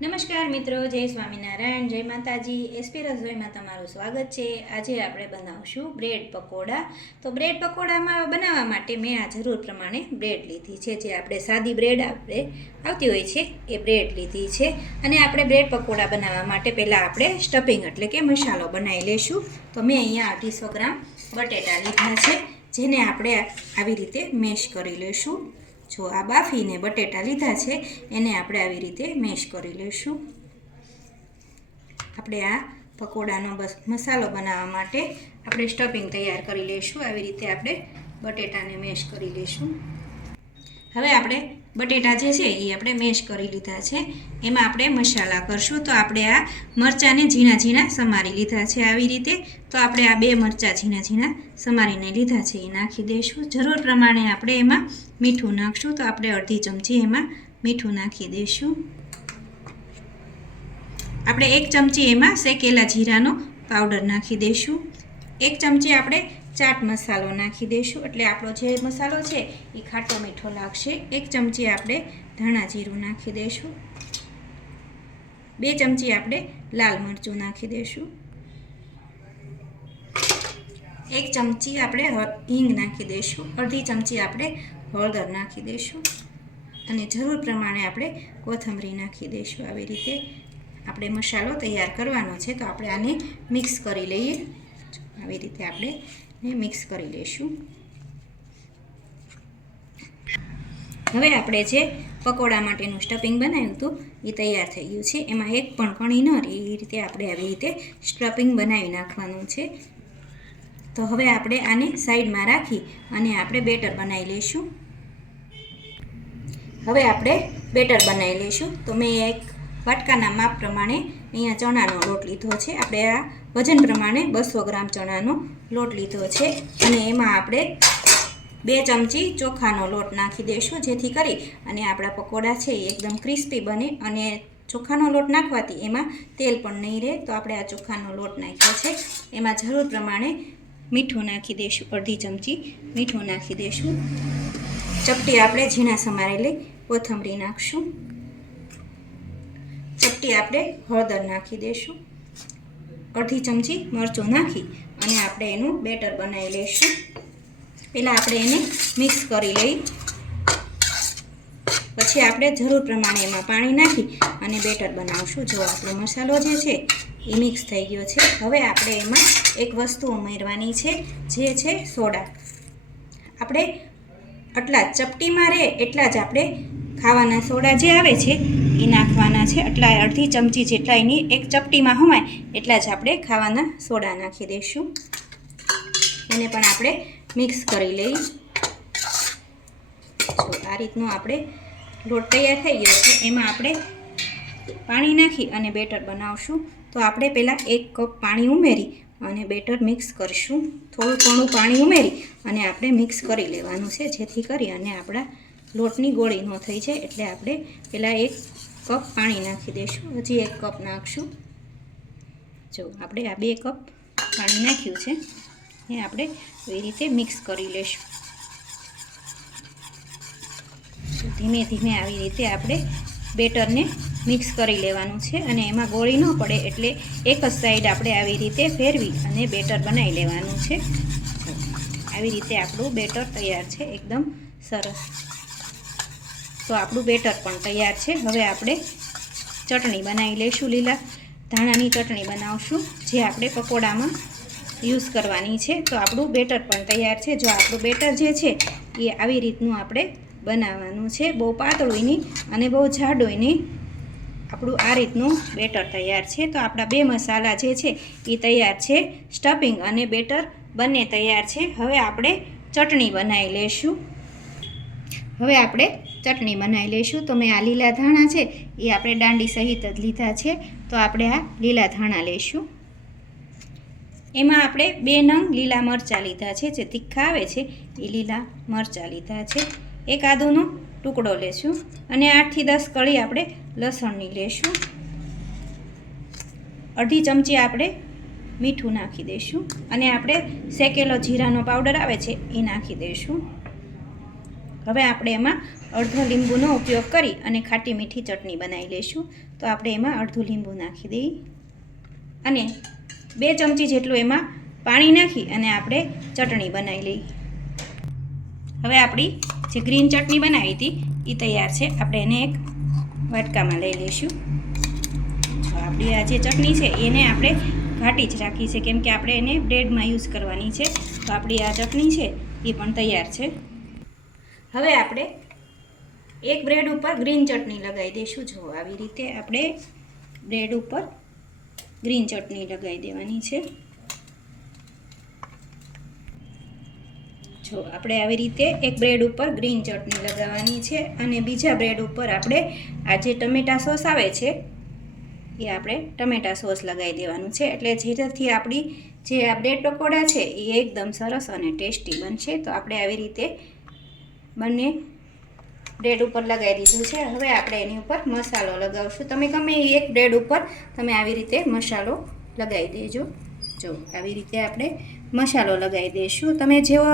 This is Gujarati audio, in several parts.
નમસ્કાર મિત્રો, જય સ્વામિનારાયણ, જય માતાજી. એસપી રસોઈમાં તમારું સ્વાગત છે. આજે આપણે બનાવશું બ્રેડ પકોડા. તો બ્રેડ પકોડામાં બનાવવા માટે મેં આ જરૂર પ્રમાણે બ્રેડ લીધી છે. જે આપણે સાદી બ્રેડ આવતી હોય છે એ બ્રેડ લીધી છે. અને આપણે બ્રેડ પકોડા બનાવવા માટે પહેલાં આપણે સ્ટફિંગ એટલે કે મસાલો બનાવી લઈશું. તો મેં અહીંયા 250 ગ્રામ બટેટા લીધા છે, જેને આપણે આવી રીતે મેશ કરી લઈશું. જો આ બાફીને બટેટા લીધા છે એને આપણે આવી રીતે મેશ કરી લઈશું. આપણે આ પકોડાનો મસાલો બનાવવા માટે આપણે સ્ટફિંગ તૈયાર કરી લઈશું. આવી રીતે આપણે બટેટાને મેશ કરી લઈશું. હવે આપણે બટેટા જે છે એ આપણે મેશ કરી લીધા છે. એમાં આપણે મસાલા કરશું. તો આપણે આ મરચાંને ઝીણા ઝીણા સમારી લીધા છે આવી રીતે. તો આપણે આ 2 મરચાં ઝીણા ઝીણા સમારીને લીધા છે એ નાખી દઈશું. જરૂર પ્રમાણે આપણે એમાં મીઠું નાખશું. તો આપણે અડધી ચમચી એમાં મીઠું નાખી દઈશું. આપણે 1 ચમચી એમાં શેકેલા જીરાનો પાવડર નાખી દઈશું. 1 ચમચી આપણે ચાટ મસાલો નાખી દઈશું. એટલે આપણો જે મસાલો છે એ ખાટો મીઠો લાગશે. 1 ચમચી આપણે ધાણા જીરું નાખી દઈશું. 2 ચમચી આપણે લાલ મરચું નાખી દઈશું. 1 ચમચી આપણે હિંગ નાખી દઈશું. અડધી ચમચી આપણે હળદર નાખી દઈશું. અને જરૂર પ્રમાણે આપણે કોથમરી નાખી દઈશું. આવી રીતે આપણે મસાલો તૈયાર કરવાનો છે. તો આપણે આને મિક્સ કરી લઈએ. આવી રીતે આપણે મિક્સ કરી લઈશું. હવે આપણે જે પકોડા માટેનું સ્ટફિંગ બનાવ્યું હતું એ તૈયાર થઈ ગયું છે. એમાં એક પણ કણી ન રહે એ રીતે આપણે આવી રીતે સ્ટફિંગ બનાવી નાખવાનું છે. તો હવે આપણે આને સાઈડમાં રાખી અને આપણે બેટર બનાવી લઈશું. હવે આપણે બેટર બનાવી લઈશું. તો મેં એક વાટકાના માપ પ્રમાણે અહીંયા ચણાનો લોટ લીધો છે. આપણે આ વજન પ્રમાણે 200 ગ્રામ ચણાનો લોટ લીધો છે. અને એમાં આપણે 2 ચમચી ચોખાનો લોટ નાખી દઈશું, જેથી કરી અને આપણા પકોડા છે એ એકદમ ક્રિસ્પી બને. અને ચોખાનો લોટ નાખવાથી એમાં તેલ પણ નહીં રહે. તો આપણે આ ચોખાનો લોટ નાખ્યો છે. એમાં જરૂર પ્રમાણે મીઠું નાખી દઈશું. અડધી ચમચી મીઠું નાખી દઈશું. ચપટી આપણે ઝીણા સમારેલી કોથમરી નાખશું. ચપટી આપણે હળદર નાખી દઈશું. અડધી ચમચી મરચું નાખી અને આપણે એનું બેટર બનાવી લઈશું. પહેલાં આપણે એને મિક્સ કરી લઈ, પછી આપણે જરૂર પ્રમાણે એમાં પાણી નાખી અને બેટર બનાવશું. જો આપણો મસાલો જે છે એ મિક્સ થઈ ગયો છે. હવે આપણે એમાં એક વસ્તુ ઉમેરવાની છે, જે છે સોડા. આપણે આટલા ચપટીમાં રહે એટલા જ આપણે ખાવાના સોડા જે આવે છે એ નાખવાના છે. એટલા અડધી ચમચી જેટલા એની એક ચપટીમાં હોમાય એટલા જ આપણે ખાવાના સોડા નાખી દઈશું. એને પણ આપણે મિક્સ કરી લઈ. જો આ રીતનો આપણે લોટ તૈયાર થઈ ગયો છે. એમાં આપણે પાણી નાખી અને બેટર બનાવશું. તો આપણે પહેલાં 1 કપ પાણી ઉમેરી અને બેટર મિક્સ કરીશું. થોડું થોડું પાણી ઉમેરી અને આપણે મિક્સ કરી લેવાનું છે, જેથી કરી અને આપણા લોટની ગોળી ન થઈ જાય. એટલે આપણે પહેલાં 1 કપ પાણી નાખી દઈશું. હજી 1 કપ નાખશું. જો આપણે આ 2 કપ પાણી નાખ્યું છે એ આપણે એ રીતે મિક્સ કરી લઈશું. ધીમે ધીમે આવી રીતે આપણે બેટરને મિક્સ કરી લેવાનું છે. અને એમાં ગોળી ન પડે એટલે એક જ સાઈડ આપણે આવી રીતે ફેરવી અને બેટર બનાવી લેવાનું છે. આવી રીતે આપણું બેટર તૈયાર છે, એકદમ સરસ. તો આપણું બેટર પણ તૈયાર છે. હવે આપણે ચટણી બનાવી લઈશું. લીલા ધાણાની ચટણી બનાવશું, જે આપણે પકોડામાં યુઝ કરવાની છે. તો આપણું બેટર પણ તૈયાર છે. જો આપણું બેટર જે છે એ આવી રીતનું આપણે બનાવવાનું છે. બહુ પાતળું નહીં અને બહુ જાડું નહીં. આપણું આ રીતનું બેટર તૈયાર છે. તો આપણા 2 મસાલા જે છે એ તૈયાર છે. સ્ટફિંગ અને બેટર બંને તૈયાર છે. હવે આપણે ચટણી બનાવી લઈશું. તો મેં આ લીલા ધાણા છે એ આપણે દાંડી સહિત જ લીધા છે. તો આપણે આ લીલા ધાણા લઈશું. એમાં આપણે 2 નંગ લીલા મરચાં લીધા છે, જે તીખા આવે છે એ લીલા મરચાં લીધા છે. 1 આદુનો ટુકડો લેશું અને 8 થી 10 કળી આપણે લસણની લેશું. અડધી ચમચી આપણે મીઠું નાખી દઈશું. અને આપણે શેકેલો જીરાનો પાવડર આવે છે એ નાખી દઈશું. હવે આપણે એમાં અડધો લીંબુનો ઉપયોગ કરી અને ખાટી મીઠી ચટણી બનાવી લઈશું. તો આપણે એમાં અડધું લીંબુ નાખી દઈએ અને 2 ચમચી જેટલું એમાં પાણી નાખી અને આપણે ચટણી બનાવી લઈએ. હવે આપણી જે ગ્રીન ચટણી બનાવી હતી એ તૈયાર છે. આપણે એને એક વાટકામાં લઈ લઈશું. આપણી આ જે ચટણી છે એને આપણે ઘાટી જ રાખી છે, કેમ કે આપણે એને બ્રેડમાં યુઝ કરવાની છે. તો આપણી આ ચટણી છે એ પણ તૈયાર છે. હવે આપણે એક બ્રેડ ઉપર ગ્રીન ચટણી લગાવી દઈશું. જો આવી રીતે આપણે બ્રેડ ઉપર ગ્રીન ચટણી લગાવી દેવાની છે. જો આપણે આવી રીતે એક બ્રેડ ઉપર ગ્રીન ચટણી લગાવવાની છે અને બીજા બ્રેડ ઉપર આપણે આ જે ટમેટા સોસ આવે છે એ આપણે ટમેટા સોસ લગાવી દેવાનું છે. એટલે જેથી આપણી જે આ બ્રેડ પકોડા છે એ એકદમ સરસ અને ટેસ્ટી બનશે. તો આપણે આવી રીતે બંને બ્રેડ ઉપર લગાવી દીધું છે. હવે આપણે એની ઉપર મસાલો લગાવશું. તમે ગમે એક બ્રેડ ઉપર તમે આવી રીતે મસાલો લગાવી દેજો. જો આવી રીતે આપણે મસાલો લગાવી દઈશું. તમે જેવો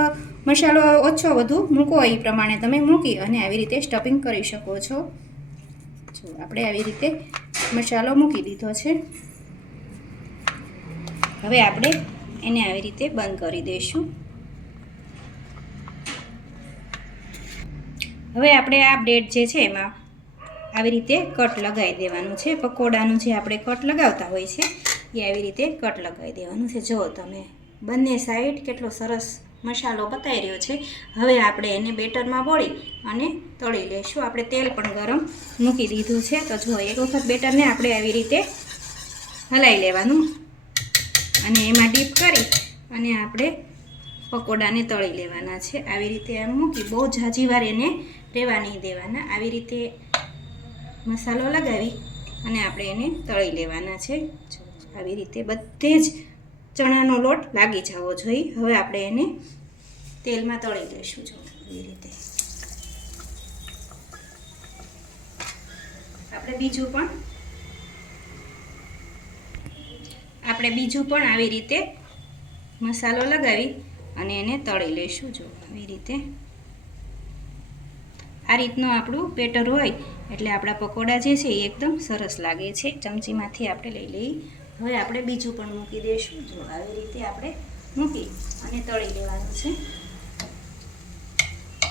મસાલો ઓછો વધુ મૂકો એ પ્રમાણે તમે મૂકી અને આવી રીતે સ્ટફિંગ કરી શકો છો. જો આપણે આવી રીતે મસાલો મૂકી દીધો છે. હવે આપણે એને આવી રીતે બંધ કરી દઈશું. હવે આપણે આ બ્રેડ જે છે એમાં આવી રીતે કટ લગાવી દેવાનું છે. પકોડાનું જે આપણે કટ લગાવતા હોય છે એ આવી રીતે કટ લગાવી દેવાનું છે. જો તમે બંને સાઈડ કેટલો સરસ મસાલો બતાવી રહ્યો છે. હવે આપણે એને બેટરમાં બોળી અને તળી લઈશું. આપણે તેલ પણ ગરમ મૂકી દીધું છે. તો જો એક વખત બેટરને આપણે આવી રીતે હલાવી લેવાનું અને એમાં ડીપ કરી અને આપણે પકોડાને તળી લેવાના છે. આવી રીતે આમ મૂકી બહુ ઝાઝી વાર એને રહેવા નહીં દેવાના. આવી રીતે મસાલો લગાવી અને આપણે એને તળી લેવાના છે. આવી રીતે બધે જ ચણાનો લોટ લાગી જવો જોઈએ. હવે આપણે એને તેલમાં તળી લઈશું. જો આવી રીતે આપણે બીજું પણ આવી રીતે મસાલો લગાવી અને એને તળી લઈશું. જો આવી રીતે આ રીતનું આપણું બેટર હોય એટલે આપણા પકોડા જે છે એ એકદમ સરસ લાગે છે. ચમચીમાંથી આપણે લઈ લઈએ. હવે આપણે બીજું પણ મૂકી દઈશું. જો આવી રીતે આપણે મૂકી અને તળી લેવાનું છે.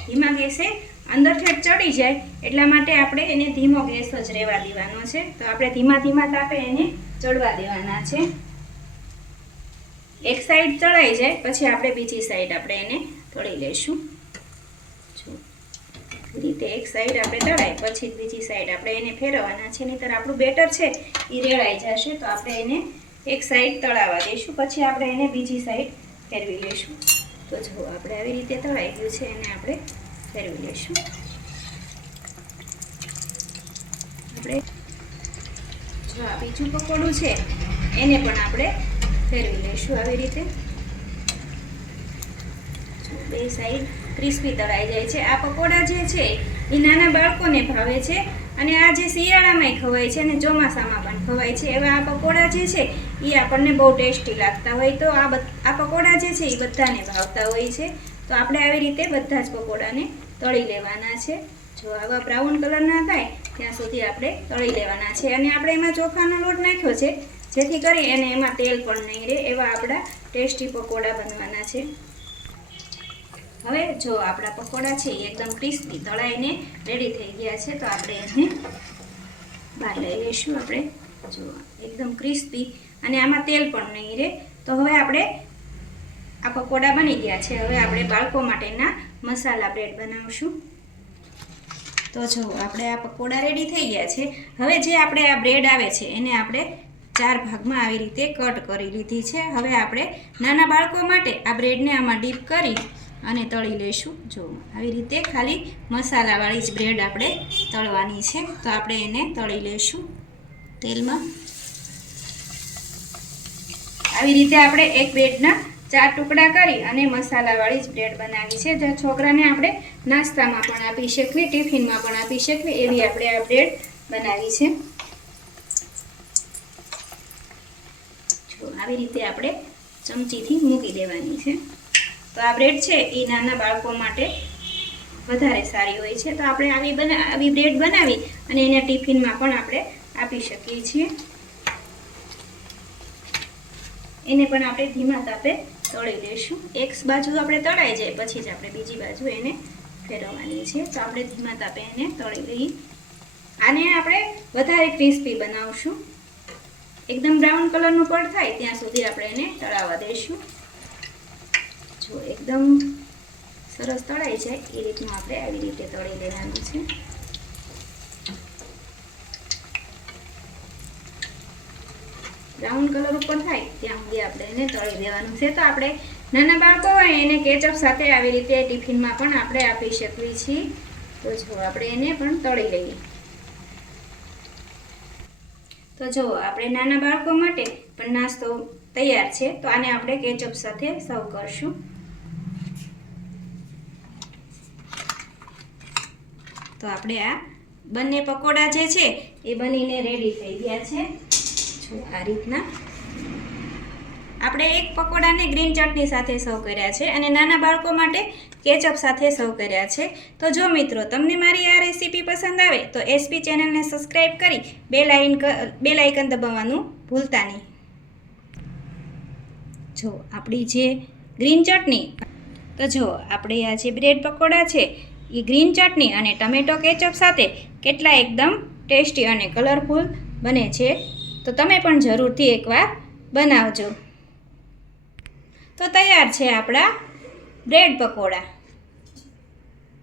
ધીમા ગેસે અંદર ઠેઠ ચડી જાય એટલા માટે આપણે એને ધીમો ગેસ જ રહેવા દેવાનો છે. તો આપણે ધીમા તાપે એને ચડવા દેવાના છે. એક સાઈડ ચડાઈ જાય પછી આપણે બીજી સાઈડ આપણે એને તળી લઈશું. જો રીતે એક સાઈડ આપણે તળાય પછી બીજી સાઈડ આપણે એને ફેરવવાના છે. નહીંતર આપણું બેટર છે એ રેડાઈ જશે. તો આપણે એને એક સાઈડ તળાવવા દઈશું પછી આપણે એને બીજી સાઈડ ફેરવી લઈશું. તો જો આપણે આવી રીતે તળાઈ ગયું છે એને આપણે ફેરવી લઈશું. આપણે જો આ બીજું પકોડું છે એને પણ આપણે ફેરવી લઈશું આવી રીતે. બે સાઈડ ક્રિસ્પી તળાઈ જાય છે. આ પકોડા જે છે એ નાના બાળકોને ભાવે છે અને આ જે શિયાળામાં ખવાય છે અને ચોમાસામાં પણ ખવાય છે એવા આ પકોડા જે છે એ આપણને બહુ ટેસ્ટી લાગતા હોય. તો આ પકોડા જે છે એ બધાને ભાવતા હોય છે. તો આપણે આવી રીતે બધા જ પકોડાને તળી લેવાના છે. જો આવા બ્રાઉન કલરના થાય ત્યાં સુધી આપણે તળી લેવાના છે. અને આપણે એમાં ચોખાનો લોટ નાખ્યો છે જેથી કરી અને એમાં તેલ પણ નહીં રહે એવા આપણા ટેસ્ટી પકોડા બનવાના છે. હવે જો આપણા પકોડા છે એ એકદમ ક્રિસ્પી તળાઈને રેડી થઈ ગયા છે. તો આપણે એને બહાર લઈ લઈશું. આપણે જો એકદમ ક્રિસ્પી અને આમાં તેલ પણ નહીં રહે. તો હવે આપણે આ પકોડા બની ગયા છે. હવે આપણે બાળકો માટેના મસાલા બ્રેડ બનાવશું. તો જો આપણે આ પકોડા રેડી થઈ ગયા છે. હવે જે આપણે આ બ્રેડ આવે છે એને આપણે 4 ભાગમાં આવી રીતે કટ કરી લીધી છે. હવે આપણે નાના બાળકો માટે આ બ્રેડને આમાં ડીપ કરી અને તળી લઈશું. જો આવી રીતે ખાલી મસાલાવાળી જ બ્રેડ આપણે તળવાની છે. તો આપણે એને તળી લઈશું તેલમાં. આવી રીતે આપણે એક બ્રેડના 4 ટુકડા કરી અને મસાલાવાળી જ બ્રેડ બનાવી છે. જે છોકરાને આપણે નાસ્તામાં પણ આપી શકીએ, ટિફિનમાં પણ આપી શકીએ એવી આપણે આ બ્રેડ બનાવી છે. જો આવી રીતે આપણે ચમચીથી મૂકી દેવાની છે. તો આ બ્રેડ છે એ નાના બાળકો માટે વધારે સારી હોય છે. તો આપણે આવી બ્રેડ બનાવી અને એના ટિફિનમાં પણ આપણે આપી શકીએ છીએ. એને પણ આપણે ધીમા તાપે તળી લઈશું. એક બાજુ આપણે તળાઈ જાય પછી જ આપણે બીજી બાજુ એને ફેરવવાની છે. તો આપણે ધીમા તાપે એને તળી લઈએ. આને આપણે વધારે ક્રિસ્પી બનાવશું. એકદમ બ્રાઉન કલરનું પડ થાય ત્યાં સુધી આપણે એને તળાવવા દઈશું. જો એકદમ સરસ તળાઈ જાય એ રીતનું આપણે આવી રીતે તળી લેવાનું છે. બ્રાઉન કલર ઉપર થાય ત્યાં સુધી આપણે એને તળી દેવાનું છે. તો આપણે નાના બાળકો હોય એને કેચઅપ સાથે આવી રીતે ટિફિનમાં પણ આપણે આપી શકીએ છીએ. તો જો આપણે એને પણ તળી લઈએ. તો જો આપણે નાના બાળકો માટે પણ નાસ્તો તૈયાર છે. તો આને આપણે કેચઅપ સાથે સર્વ કરશું. તો આપણે આ બંને પકોડા જે છે એ બનીને રેડી થઈ ગયા છે. જો આ રીતના આપણે એક પકોડાને ગ્રીન ચટણી સાથે સર્વ કર્યા છે અને નાના બાળકો માટે કેચઅપ સાથે સર્વ કર્યા છે. તો જો મિત્રો તમને મારી આ રેસીપી પસંદ આવે તો એસપી ચેનલને સબસ્ક્રાઈબ કરી બેલ આઇકન દબાવવાનું ભૂલતા નહીં. જો આપણી જે ગ્રીન ચટણી, તો જો આપણે આ જે બ્રેડ પકોડા છે એ ગ્રીન ચટણી અને ટમેટો કેચઅપ સાથે કેટલા એકદમ ટેસ્ટી અને કલરફુલ બને છે. તો તમે પણ જરૂરથી એકવાર બનાવજો. તો તૈયાર છે આપણા બ્રેડ પકોડા.